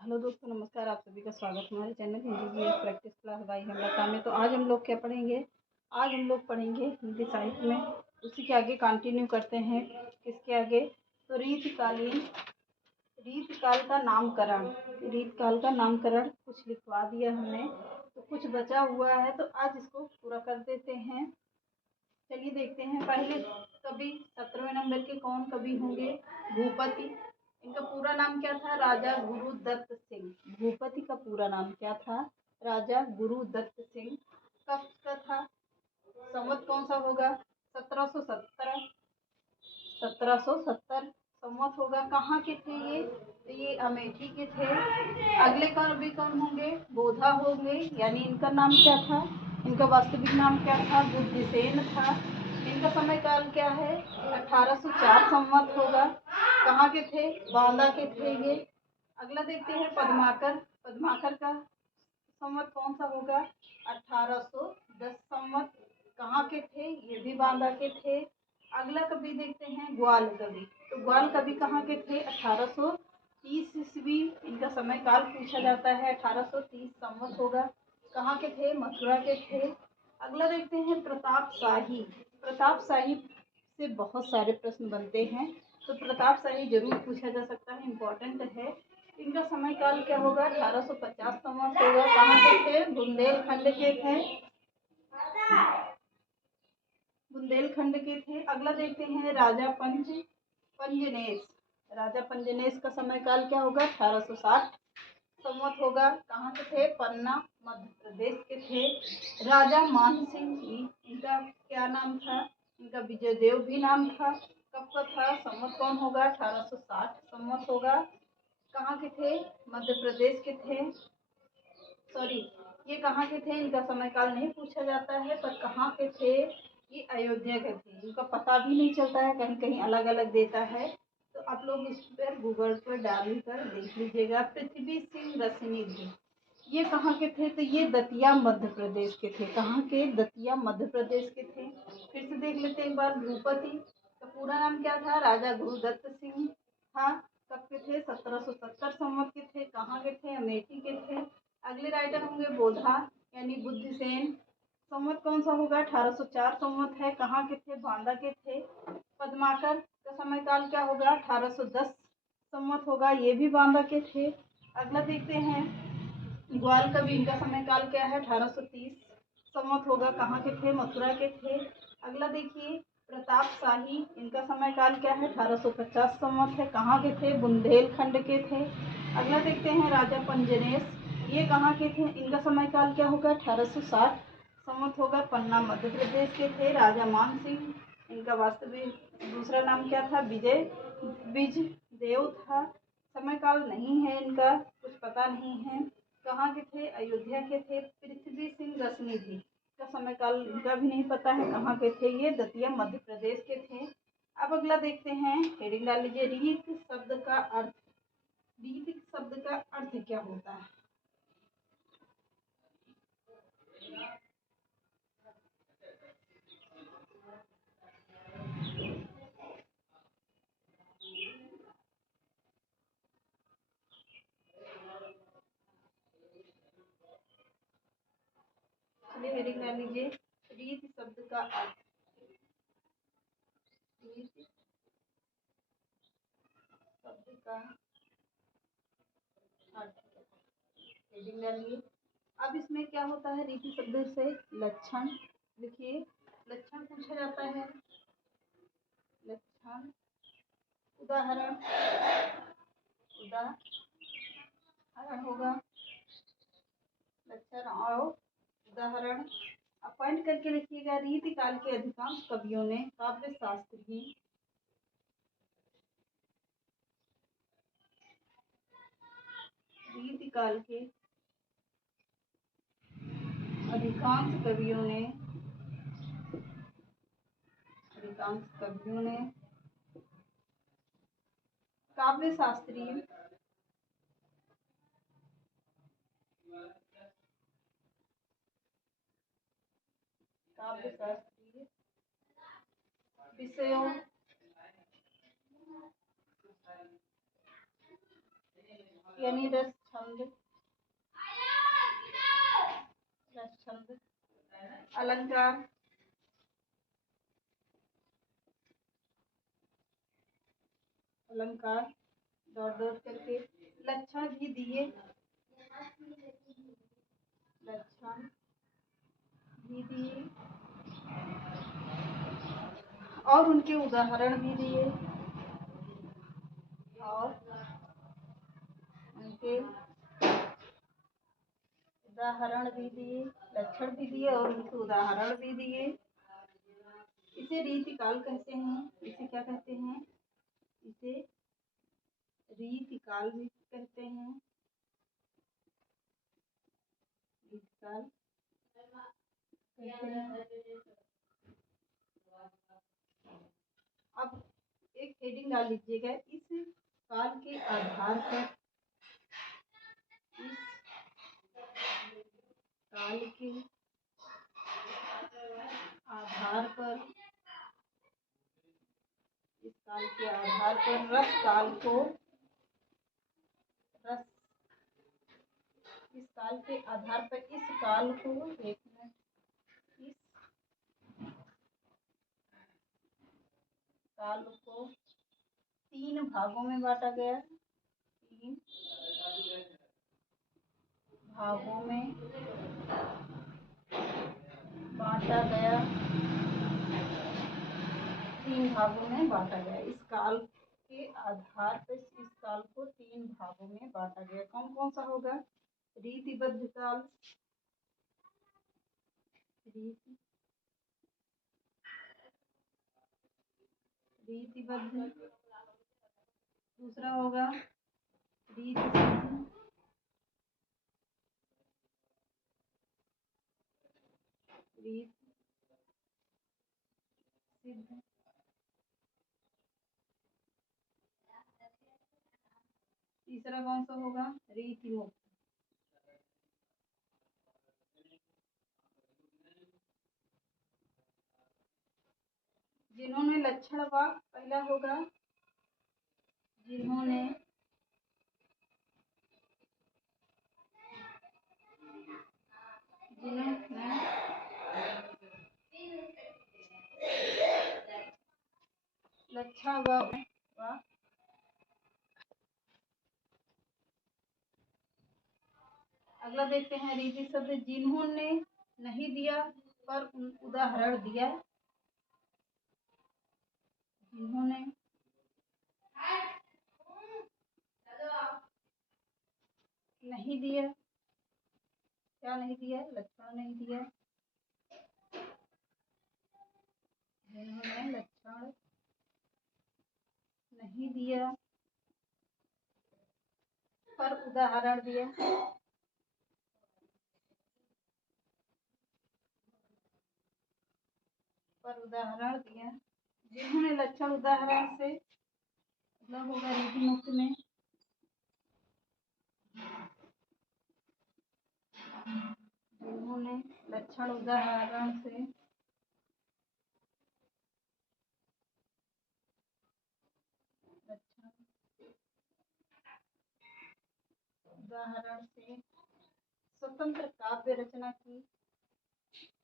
Hello दोस्तों, नमस्कार। आप सभी का स्वागत है हमारे चैनल हिंदी जी प्रैक्टिस क्लास बाई हेमलता में। तो आज हम लोग क्या पढ़ेंगे? आज हम लोग पढ़ेंगे हिंदी साहित्य में। उसी के आगे कंटिन्यू करते हैं। किसके आगे? तो रीतकाल का नामकरण। रीतकाल का नामकरण कुछ लिखवा दिया हमने, तो कुछ बचा हुआ है, तो आज इसको पूरा कर देते हैं। चलिए देखते हैं। पहले कवि 17वें नंबर के कौन कवि होंगे? भूपति। इनका पूरा नाम क्या था? राजा गुरुदत्त सिंह। भूपति का पूरा नाम क्या था? राजा गुरुदत्त सिंह। कब का था? संवत कौन सा होगा? 1770। 1770 संवत होगा। कहाँ के थे ये? तो ये अमेठी के थे। अगले कवि कौन होंगे? बोधा होंगे। यानी इनका नाम क्या था? इनका वास्तविक नाम क्या था? बुद्धिसेन था। इनका समय काल क्या है? 1804 संवत होगा। कहाँ के थे? बांदा के थे ये। अगला देखते हैं पद्माकर। पद्माकर का संवत कौन सा होगा? 1810 संवत। कहाँ के थे? ये भी बांदा के थे। अगला कवि देखते हैं ग्वाल कवि। तो ग्वाल कवि कहाँ के थे? 1830 ईस्वी। इनका समय काल पूछा जाता है। 1830 संवत होगा। कहाँ के थे? मथुरा के थे। अगला देखते हैं प्रताप शाही। प्रताप शाही से बहुत सारे प्रश्न बनते हैं, तो प्रताप शाही जरूर पूछा जा सकता है, इम्पोर्टेंट है। इनका समय काल क्या होगा? 1850 संवत होगा। कहाँ के थे? बुंदेलखंड के थे। बुंदेलखंड के थे। अगला देखते हैं राजा पंजनेश। राजा पंजनेश का समय काल क्या होगा? 1860 संवत होगा। कहाँ के थे? पन्ना, मध्य प्रदेश के थे। राजा मानसिंह जी, इनका क्या नाम था? इनका विजयदेव भी नाम था। कब का था? संवत कौन होगा? 1860 संवत होगा। कहाँ के थे? मध्य प्रदेश के थे। सॉरी, ये कहाँ के थे? इनका समय काल नहीं पूछा जाता है, पर कहाँ के थे? ये अयोध्या के थे। इनका पता भी नहीं चलता है, कहीं कहीं अलग अलग देता है, तो आप लोग इस पर गूगल पर डाल कर देख लीजिएगा। पृथ्वी सिंह रसनी जी, ये कहाँ के थे? तो ये दतिया मध्य प्रदेश के थे। कहाँ के? दतिया मध्य प्रदेश के थे। फिर से देख लेते हैं एक बार। भूपति का पूरा नाम क्या था? राजा गुरुदत्त सिंह था। कब के थे? 1770 संवत के थे। कहाँ के थे? अमेठी के थे। अगले राइटर होंगे बोधा यानी बुद्धिसेन। संवत कौन सा होगा? 1804 संवत है। कहाँ के थे? बांदा के थे। पद्माकर का समय काल क्या होगा? 1810 संवत होगा। ये भी बांदा के थे। अगला देखते हैं ग्वाल कवि। इनका समय काल क्या है? 1830 संवत होगा। कहाँ के थे? मथुरा के थे। अगला देखिए प्रताप शाही। इनका समय काल क्या है? 1850 संवत है। कहाँ के थे? बुंदेलखंड के थे। अगला देखते हैं राजा पंजनेश। ये कहाँ के थे? इनका समय काल क्या होगा? 1860 संवत होगा। पन्ना मध्य प्रदेश के थे। राजा मान सिंह, इनका वास्तविक दूसरा नाम क्या था? विजदेव था। समय काल नहीं है इनका, कुछ पता नहीं है। कहाँ के थे? अयोध्या के थे। पृथ्वी सिंह रसनी जी का समय काल इनका भी नहीं पता है। कहाँ के थे? ये दतिया मध्य प्रदेश के थे। अब अगला देखते हैं, हेडिंग डाल लीजिए, रीत शब्द का अर्थ। रीत शब्द का अर्थ क्या होता है? चलिए हेडिंग डाल लीजिए, रीत शब्द का अर्थ। रीत शब्द का अर्थ, हेडिंग डालिए। अब इसमें क्या होता है? रीति शब्द से लक्षण लिखिए। लक्षण पूछा जाता है। लक्षण, उदाहरण, उदाहरण होगा लक्षण और उदाहरण। अपॉइंट करके लिखिएगा। रीतिकाल के अधिकांश कवियों ने काव्य शास्त्र ही रीतिकाल के अधिकांश कवियों ने काव्य शास्त्रीय विषयों यानी रस छंद, रस छंद, अलंकार, अलंकार डॉट डॉट करके, लक्षण भी दिए, लक्षण भी दिए और उनके उदाहरण भी दिए, और उनके उदाहरण भी दिए, लक्षण भी दिए और उनके उदाहरण भी दिए। इसे रीतिकाल कहते हैं। इसे क्या कहते हैं? इसे रीतिकाल भी कहते हैं। रीतिकाल कहते हैं। अब एक हेडिंग डाल लीजिएगा, इस काल के आधार पर, इस काल के आधार पर, इस काल के आधार पर रस काल को, रस, इस काल के आधार पर इस काल को, एक मिनट, इस काल को 3 भागों में बांटा गया, 3 भागों में बांटा गया, 3 भागों में बांटा गया। इस काल के आधार पर इस काल को 3 भागों में बांटा गया। कौन कौन सा होगा? रीतिबद्ध काल, रीतिबद्ध, दूसरा होगा रीतिसिद्ध, रीतिसिद्ध, तीसरा कौन सा होगा? रीतिमुक्त। जिन्होंने लक्षण व, पहला होगा जिन्होंने लक्षण व, अगला देखते हैं रीति शब्द, जिन्होंने नहीं दिया पर उदाहरण दिया, जिन्होंने नहीं दिया, क्या नहीं दिया? लक्षण नहीं दिया, जिन्होंने लक्षण नहीं दिया पर उदाहरण दिया, पर उदाहरण दिया, जिन्होंने लक्षण उदाहरण से, मतलब होगा रीतिमुक्त में, जिन्होंने लक्षण उदाहरण से, लक्षण उदाहरण से स्वतंत्र काव्य रचना की,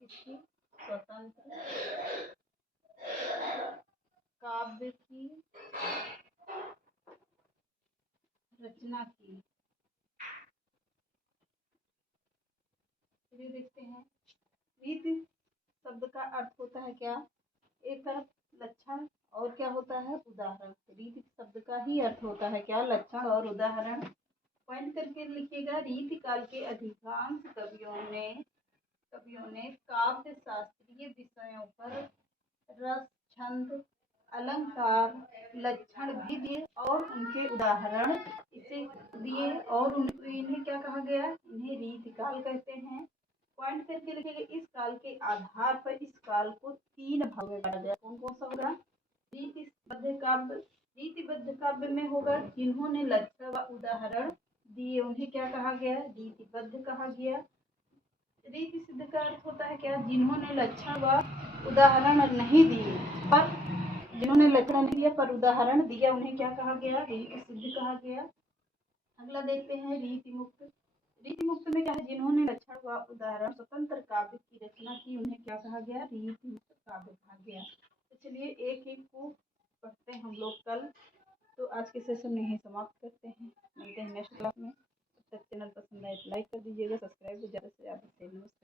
किसकी? स्वतंत्र काव्य की रचना की। चलिए देखते हैं, रीति शब्द का अर्थ होता है क्या? एक तरफ लक्षण और क्या होता है? उदाहरण। रीति शब्द का ही अर्थ होता है क्या? लक्षण और उदाहरण। पॉइंट करके लिखिएगा, रीति काल के अधिकांश कवियों ने काव्य शास्त्रीय विषयों पर रस, छंद, अलंकार, लक्षण भी दिए और उनके उदाहरण इसे दिए, और इन्हें क्या कहा गया? इन्हें रीतिकाल कहते हैं। पॉइंट करके लिखेंगे, इस काल के आधार पर इस काल को 3 भागों में बांटा गया। कौन कौन सा होगा? रीतिबद्ध काव्य में होगा जिन्होंने लक्षण व उदाहरण दिए, उन्हें क्या कहा गया? रीतिबद्ध कहा गया। रीति सिद्ध का अर्थ होता है क्या? जिन्होंने लक्षण व उदाहरण नहीं दिए पर, जिन्होंने लक्षण नहीं दिया पर उदाहरण दिया, उन्हें क्या कहा गया? रीति सिद्ध कहा गया। अगला देखते हैं रीति मुक्त। रीति मुक्त में क्या है, जिन्होंने लक्षण व उदाहरण स्वतंत्र काव्य की रचना की उन्हें क्या कहा गया, रीति मुक्त काव्य कहा गया। तो चलिए एक एक को पढ़ते हैं हम लोग कल। तो आज के सेशन में ही समाप्त करते हैं, मिलते हैं नेक्स्ट क्लास में। तब तक चैनल पसंद आए तो लाइक कर दीजिएगा, सब्सक्राइब ज़्यादा से ज़्यादा। नमस्कार।